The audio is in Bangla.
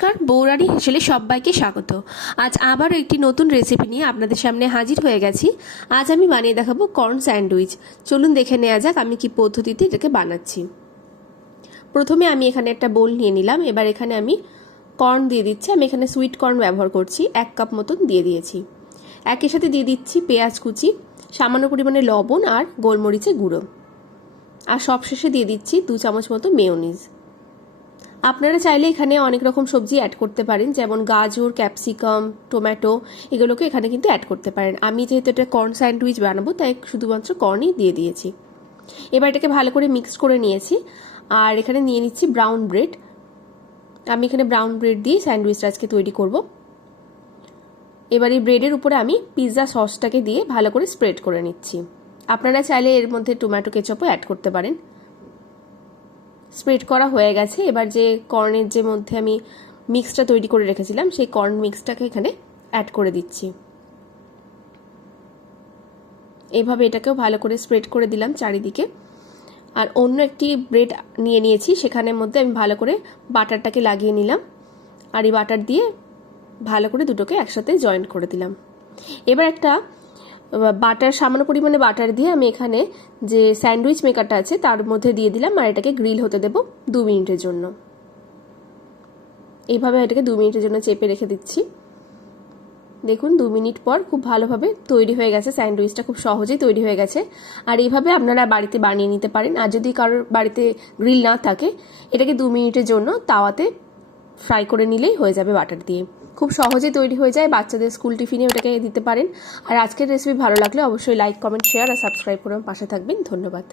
নমস্কার, বৌরানী হেসেলে সবাইকে স্বাগত। আজ আবারও একটি নতুন রেসিপি নিয়ে আপনাদের সামনে হাজির হয়ে গেছি। আজ আমি বানিয়ে দেখাবো কর্ন স্যান্ডউইচ। চলুন দেখে নেওয়া যাক আমি কি পদ্ধতিতে এটাকে বানাচ্ছি। প্রথমে আমি এখানে একটা বোল নিয়ে নিলাম। এবার এখানে আমি কর্ন দিয়ে দিচ্ছি। আমি এখানে সুইট কর্ন ব্যবহার করছি, 1 কাপ মতন দিয়ে দিয়েছি। একই সাথে দিয়ে দিচ্ছি পেঁয়াজ কুচি, সামান্য পরিমাণে লবণ আর গোলমরিচের গুঁড়ো, আর সবশেষে দিয়ে দিচ্ছি 2 চামচ মতো মেয়োনিজ। আপনারা চাইলে এখানে অনেক রকম সবজি অ্যাড করতে পারেন, যেমন গাজর, ক্যাপসিকাম, টমেটো, এগুলোকে এখানে কিন্তু অ্যাড করতে পারেন। আমি যেহেতু এটা কর্ন স্যান্ডউইচ বানাবো তাই শুধুমাত্র কর্নই দিয়ে দিয়েছি। এবার এটাকে ভালো করে মিক্স করে নিয়েছি। আর এখানে নিয়ে নিচ্ছি ব্রাউন ব্রেড। আমি এখানে ব্রাউন ব্রেড দিয়ে স্যান্ডউইচটা আজকে তৈরি করব। এবার এই ব্রেডের উপরে আমি পিৎজা সসটাকে দিয়ে ভালো করে স্প্রেড করে নিচ্ছি। আপনারা চাইলে এর মধ্যে টমেটো কেচাপও অ্যাড করতে পারেন। স্প্রেড করা হয়ে গেছে। এবার যে কর্নের যে মধ্যে আমি মিক্সটা তৈরি করে রেখেছিলাম সেই কর্ন মিক্সটাকে এখানে অ্যাড করে দিচ্ছি। এইভাবে এটাকেও ভালো করে স্প্রেড করে দিলাম চারিদিকে। আর অন্য একটি ব্রেড নিয়ে নিয়েছি, সেখানের মধ্যে আমি ভালো করে বাটারটাকে লাগিয়ে নিলাম। আর এই বাটার দিয়ে ভালো করে দুটোকে একসাথে জয়েন্ট করে দিলাম। এবার একটা বাটার, সামান্য পরিমাণে বাটার দিয়ে আমি এখানে যে স্যান্ডউইচ মেকারটা আছে তার মধ্যে দিয়ে দিলাম। আর এটাকে গ্রিল হতে দেব 2 মিনিটের জন্য। এইভাবে এটাকে 2 মিনিটের জন্য চেপে রেখে দিচ্ছি। দেখুন 2 মিনিট পর খুব ভালোভাবে তৈরি হয়ে গেছে। স্যান্ডউইচটা খুব সহজেই তৈরি হয়ে গেছে। আর এইভাবে আপনারা বাড়িতে বানিয়ে নিতে পারেন। আর যদি কারোর বাড়িতে গ্রিল না থাকে, এটাকে 2 মিনিটের জন্য তাওয়াতে ফ্রাই করে নিলেই হয়ে যাবে বাটার দিয়ে। খুব সহজেই তৈরি হয়ে যায়। বাচ্চাদের স্কুল টিফিনে ওটাকে দিতে পারেন। আর আজকের রেসিপি ভালো লাগলে অবশ্যই লাইক, কমেন্ট, শেয়ার আর সাবস্ক্রাইব করে পাশে থাকবেন। ধন্যবাদ।